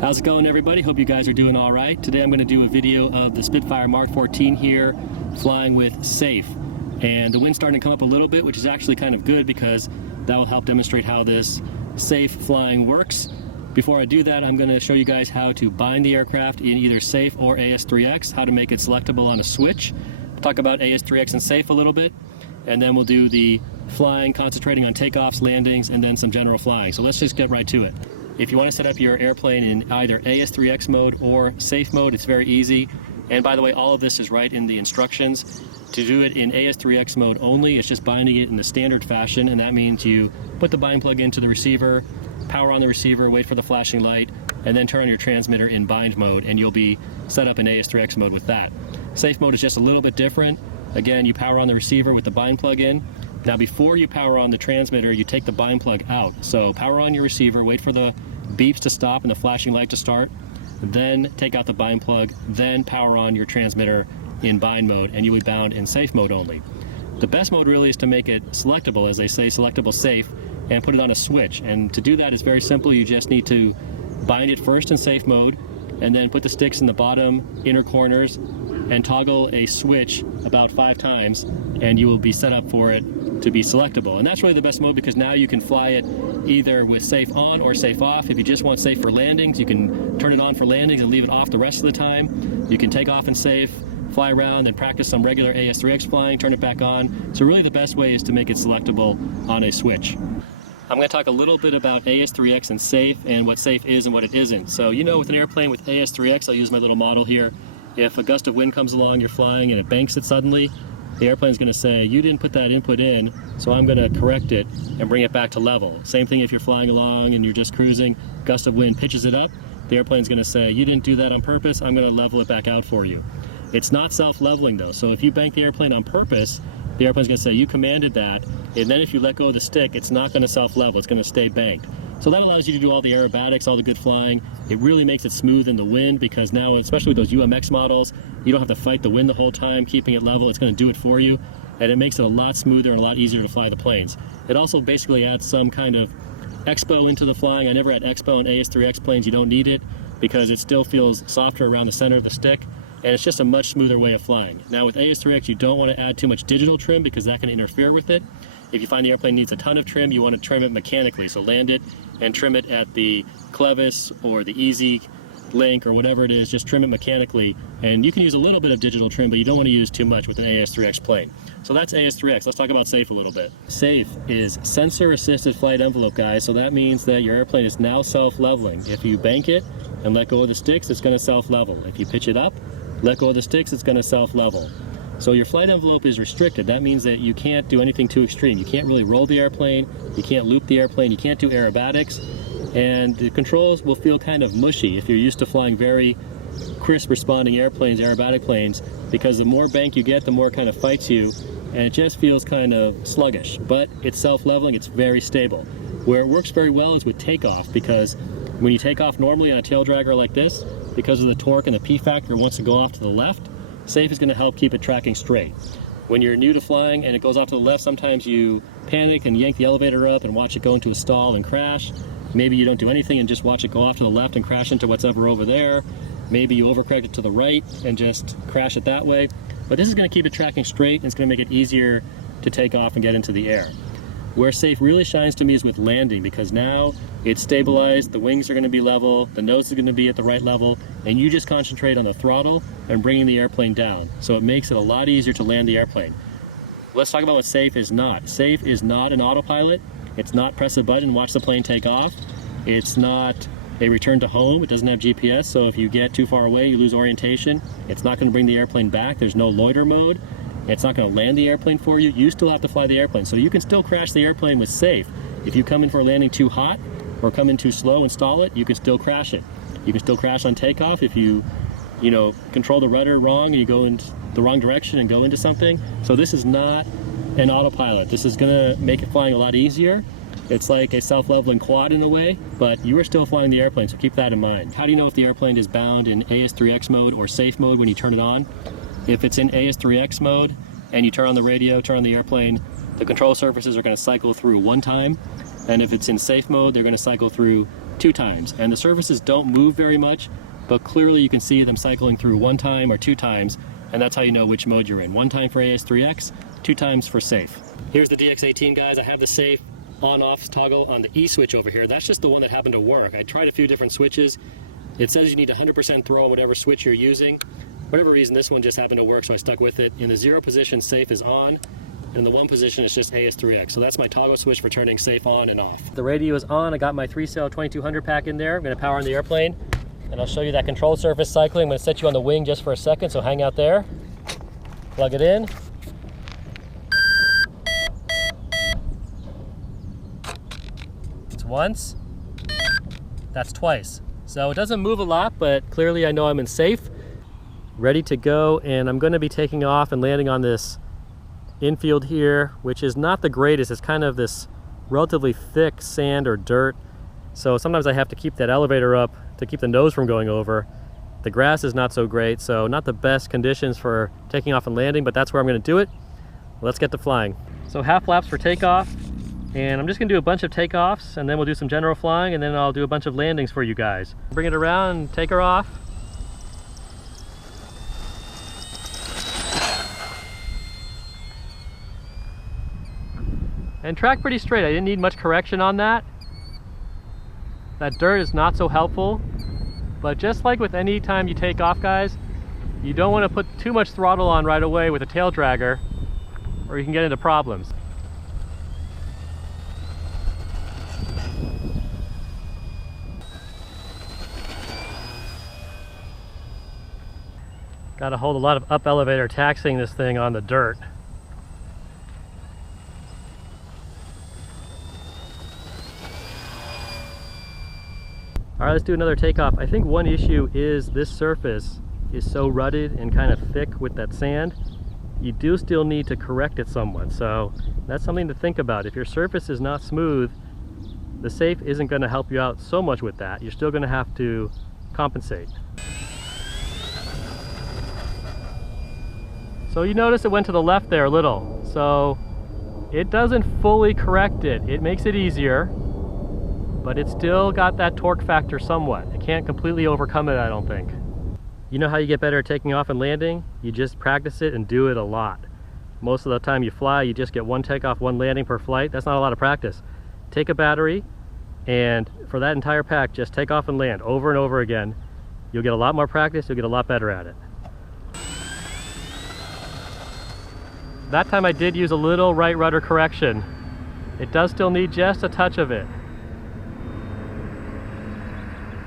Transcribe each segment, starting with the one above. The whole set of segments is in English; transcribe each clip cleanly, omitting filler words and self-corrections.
How's it going, everybody? Hope you guys are doing all right. Today I'm going to do a video of the Spitfire Mark 14 here flying with safe. And the wind's starting to come up a little bit, which is actually kind of good because that will help demonstrate how this safe flying works. Before I do that, I'm going to show you guys how to bind the aircraft in either safe or AS3X, how to make it selectable on a switch. We'll talk about AS3X and safe a little bit, and then we'll do the flying, concentrating on takeoffs, landings, and then some general flying. So let's just get right to it. If you want to set up your airplane in either AS3X mode or safe mode, it's very easy. And by the way, all of this is right in the instructions. To do it in AS3X mode only, it's just binding it in the standard fashion, and that means you put the bind plug into the receiver, power on the receiver, wait for the flashing light, and then turn on your transmitter in bind mode, and you'll be set up in AS3X mode with that. Safe mode is just a little bit different. Again, you power on the receiver with the bind plug in. Now before you power on the transmitter, you take the bind plug out. So power on your receiver, wait for the beeps to stop and the flashing light to start, then take out the bind plug, then power on your transmitter in bind mode, and you'll be bound in safe mode only. The best mode really is to make it selectable, as they say, selectable safe, and put it on a switch. And to do that is very simple. You just need to bind it first in safe mode, and then put the sticks in the bottom inner corners and toggle a switch about 5 times, and you will be set up for it to be selectable. And that's really the best mode because now you can fly it either with safe on or safe off. If you just want safe for landings, you can turn it on for landings and leave it off the rest of the time. You can take off in safe, fly around, and practice some regular AS3X flying, turn it back on. So really the best way is to make it selectable on a switch. I'm going to talk a little bit about AS3X and safe and what safe is and what it isn't. So with an airplane with AS3X, I'll use my little model here. If a gust of wind comes along, you're flying and it banks it suddenly, the airplane's going to say, you didn't put that input in, so I'm going to correct it and bring it back to level. Same thing if you're flying along and you're just cruising, gust of wind pitches it up, the airplane's going to say, you didn't do that on purpose, I'm going to level it back out for you. It's not self-leveling though, so if you bank the airplane on purpose, the airplane's going to say, you commanded that, and then if you let go of the stick, it's not going to self-level, it's going to stay banked. So that allows you to do all the aerobatics, all the good flying. It really makes it smooth in the wind because now, especially with those UMX models, you don't have to fight the wind the whole time, keeping it level. It's going to do it for you, and it makes it a lot smoother and a lot easier to fly the planes. It also basically adds some kind of expo into the flying. I never had expo in AS3X planes. You don't need it because it still feels softer around the center of the stick, and it's just a much smoother way of flying. Now with AS3X, you don't want to add too much digital trim because that can interfere with it. If you find the airplane needs a ton of trim, you want to trim it mechanically. So land it and trim it at the clevis or the easy link or whatever it is, just trim it mechanically. And you can use a little bit of digital trim, but you don't want to use too much with an AS3X plane. So that's AS3X. Let's talk about safe a little bit. Safe is sensor assisted flight envelope, guys. So that means that your airplane is now self-leveling. If you bank it and let go of the sticks, it's going to self-level. If you pitch it up, let go of the sticks, it's going to self-level. So your flight envelope is restricted. That means that you can't do anything too extreme. You can't really roll the airplane, you can't loop the airplane, you can't do aerobatics, and the controls will feel kind of mushy if you're used to flying very crisp responding airplanes, aerobatic planes, because the more bank you get, the more it kind of fights you, and it just feels kind of sluggish. But it's self-leveling, it's very stable. Where it works very well is with takeoff, because when you take off normally on a tail dragger like this, because of the torque and the P factor, it wants to go off to the left. Safe is going to help keep it tracking straight. When you're new to flying and it goes off to the left, sometimes you panic and yank the elevator up and watch it go into a stall and crash. Maybe you don't do anything and just watch it go off to the left and crash into what's ever over there. Maybe you overcorrect it to the right and just crash it that way. But this is going to keep it tracking straight, and it's going to make it easier to take off and get into the air. Where safe really shines to me is with landing, because now it's stabilized, the wings are going to be level, the nose is going to be at the right level, and you just concentrate on the throttle and bringing the airplane down. So it makes it a lot easier to land the airplane. Let's talk about what safe is not. Safe is not an autopilot. It's not press a button and watch the plane take off. It's not a return to home. It doesn't have GPS, so if you get too far away, you lose orientation. It's not going to bring the airplane back. There's no loiter mode. It's not going to land the airplane for you. You still have to fly the airplane. So you can still crash the airplane with safe. If you come in for a landing too hot or come in too slow and stall it, you can still crash it. You can still crash on takeoff if you control the rudder wrong and you go in the wrong direction and go into something. So this is not an autopilot. This is going to make it flying a lot easier. It's like a self-leveling quad in a way, but you are still flying the airplane, so keep that in mind. How do you know if the airplane is bound in AS3X mode or safe mode when you turn it on? If it's in AS3X mode and you turn on the radio, turn on the airplane, the control surfaces are going to cycle through one time, and if it's in safe mode, they're going to cycle through 2 times. And the surfaces don't move very much, but clearly you can see them cycling through 1 time or 2 times, and that's how you know which mode you're in. 1 time for AS3X, 2 times for safe. Here's the DX18, guys. I have the safe on-off toggle on the E switch over here. That's just the one that happened to work. I tried a few different switches. It says you need 100% throw on whatever switch you're using. For whatever reason, this one just happened to work, so I stuck with it. In the 0 position, safe is on. In the 1 position, it's just AS3X. So that's my toggle switch for turning safe on and off. The radio is on. I got my 3-cell 2200 pack in there. I'm going to power on the airplane, and I'll show you that control surface cycling. I'm going to set you on the wing just for a second, so hang out there. Plug it in. It's once. That's twice. So it doesn't move a lot, but clearly I know I'm in safe. Ready to go, and I'm going to be taking off and landing on this infield here, which is not the greatest. It's kind of this relatively thick sand or dirt, so sometimes I have to keep that elevator up to keep the nose from going over. The grass is not so great, so not the best conditions for taking off and landing, but that's where I'm going to do it. Let's get to flying. So half flaps for takeoff, and I'm just going to do a bunch of takeoffs, and then we'll do some general flying, and then I'll do a bunch of landings for you guys. Bring it around and take her off. And track pretty straight. I didn't need much correction on that. That dirt is not so helpful, but just like with any time you take off, guys, you don't want to put too much throttle on right away with a tail dragger, or you can get into problems. Got to hold a lot of up elevator taxiing this thing on the dirt. All right, let's do another takeoff. I think one issue is this surface is so rutted and kind of thick with that sand. You do still need to correct it somewhat, so that's something to think about. If your surface is not smooth, the safe isn't going to help you out so much with that. You're still going to have to compensate. So you notice it went to the left there a little, so it doesn't fully correct it. It makes it easier, but it's still got that torque factor somewhat. It can't completely overcome it, I don't think. You know how you get better at taking off and landing? You just practice it and do it a lot. Most of the time you fly, you just get 1 takeoff, 1 landing per flight. That's not a lot of practice. Take a battery, and for that entire pack, just take off and land over and over again. You'll get a lot more practice, you'll get a lot better at it. That time I did use a little right rudder correction. It does still need just a touch of it.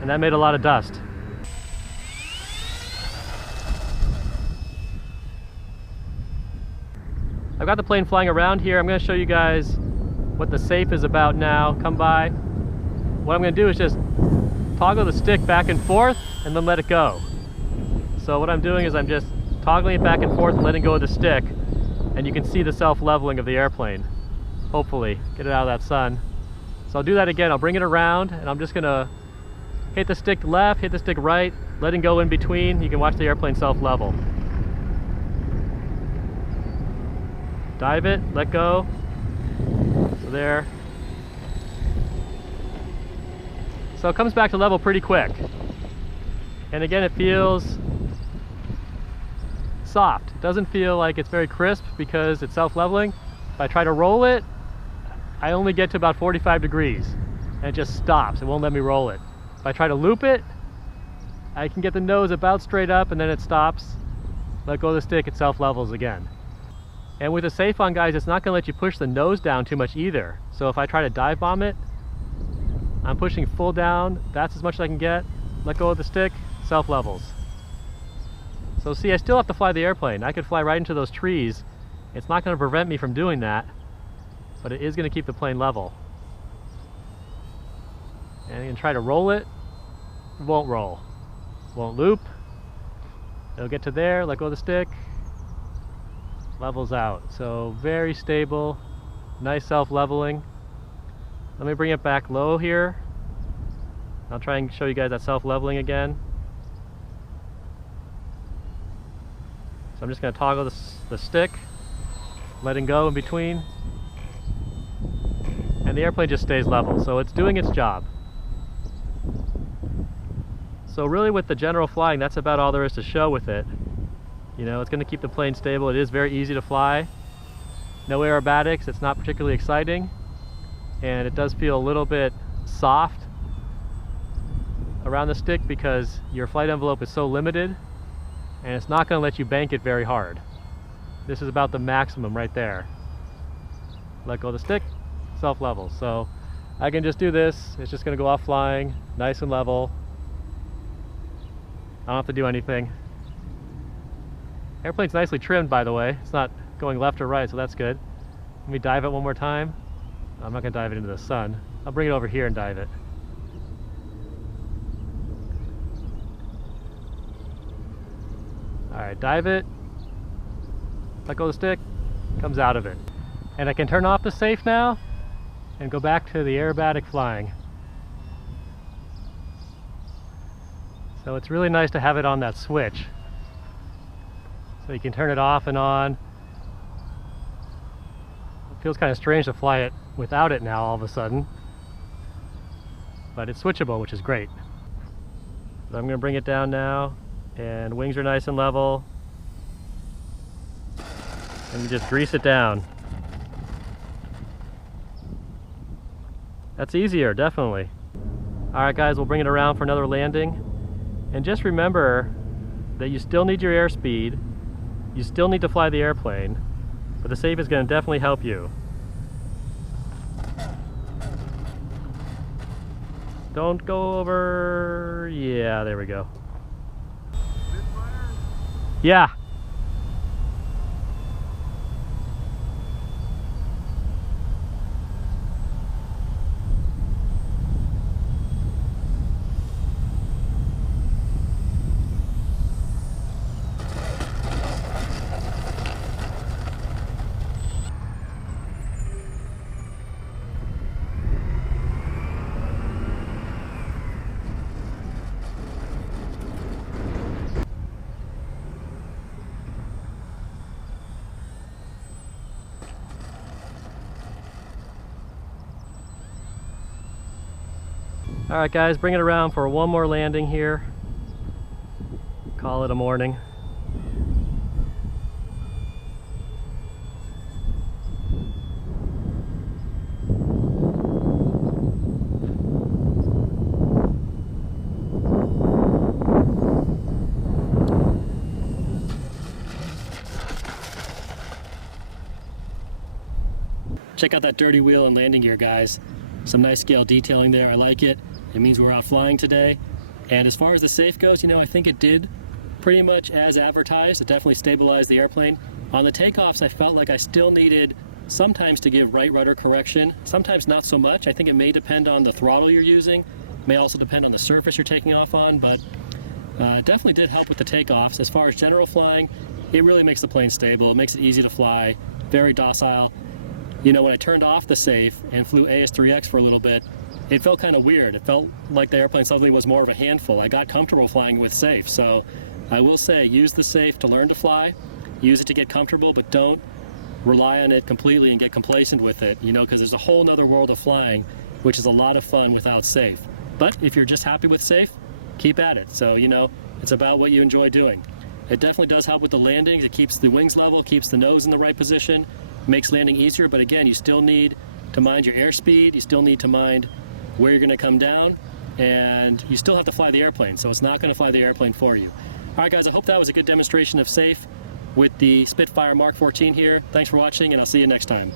And that made a lot of dust. I've got the plane flying around here. I'm going to show you guys what the safe is about now. Come by. What I'm going to do is just toggle the stick back and forth and then let it go. So what I'm doing is I'm just toggling it back and forth and letting go of the stick, and you can see the self-leveling of the airplane. Hopefully, get it out of that sun. So I'll do that again. I'll bring it around, and I'm just going to hit the stick left, hit the stick right, letting go in between. You can watch the airplane self-level. Dive it, let go. So there. So it comes back to level pretty quick. And again, it feels soft. It doesn't feel like it's very crisp because it's self-leveling. If I try to roll it, I only get to about 45 degrees and it just stops. It won't let me roll it. If I try to loop it, I can get the nose about straight up and then it stops. Let go of the stick, it self-levels again. And with the safe on, guys, it's not going to let you push the nose down too much either. So if I try to dive bomb it, I'm pushing full down. That's as much as I can get. Let go of the stick, self-levels. So see, I still have to fly the airplane. I could fly right into those trees. It's not going to prevent me from doing that, but it is going to keep the plane level. And you can try to roll it. It won't roll. Won't loop. It'll get to there, let go of the stick. Levels out. So very stable, nice self-leveling. Let me bring it back low here. I'll try and show you guys that self-leveling again. So I'm just going to toggle the stick, letting go in between, and the airplane just stays level. So it's doing its job. So really with the general flying, that's about all there is to show with it. You know, it's going to keep the plane stable. It is very easy to fly. No aerobatics, it's not particularly exciting. And it does feel a little bit soft around the stick because your flight envelope is so limited and it's not going to let you bank it very hard. This is about the maximum right there. Let go of the stick, self-level. So I can just do this. It's just going to go off flying, nice and level. I don't have to do anything. Airplane's nicely trimmed, by the way. It's not going left or right, so that's good. Let me dive it one more time. I'm not going to dive it into the sun. I'll bring it over here and dive it. Alright, dive it. Let go of the stick. Comes out of it. And I can turn off the safe now and go back to the aerobatic flying. So it's really nice to have it on that switch. So you can turn it off and on. It feels kind of strange to fly it without it now all of a sudden. But it's switchable, which is great. So I'm going to bring it down now, and wings are nice and level. And we just grease it down. That's easier, definitely. Alright guys, we'll bring it around for another landing. And just remember that you still need your airspeed. You still need to fly the airplane, but the safe is going to definitely help you. Don't go over... Yeah, there we go. Spitfire? Yeah. Alright guys, bring it around for one more landing here. Call it a morning. Check out that dirty wheel and landing gear, guys. Some nice scale detailing there, I like it. It means we're out flying today. And as far as the safe goes, you know, I think it did pretty much as advertised. It definitely stabilized the airplane. On the takeoffs, I felt like I still needed sometimes to give right rudder correction, sometimes not so much. I think it may depend on the throttle you're using, may also depend on the surface you're taking off on, but it definitely did help with the takeoffs. As far as general flying, it really makes the plane stable. It makes it easy to fly, very docile. You know, when I turned off the safe and flew AS3X for a little bit, it felt kind of weird. It felt like the airplane suddenly was more of a handful. I got comfortable flying with safe, so I will say use the safe to learn to fly, use it to get comfortable, but don't rely on it completely and get complacent with it, you know, because there's a whole nother world of flying, which is a lot of fun without safe. But if you're just happy with safe, keep at it. So, you know, it's about what you enjoy doing. It definitely does help with the landings. It keeps the wings level, keeps the nose in the right position, makes landing easier, but again, you still need to mind your airspeed, you still need to mind where you're going to come down, and you still have to fly the airplane, so it's not going to fly the airplane for you. Alright guys, I hope that was a good demonstration of safe with the Spitfire Mark 14 here. Thanks for watching, and I'll see you next time.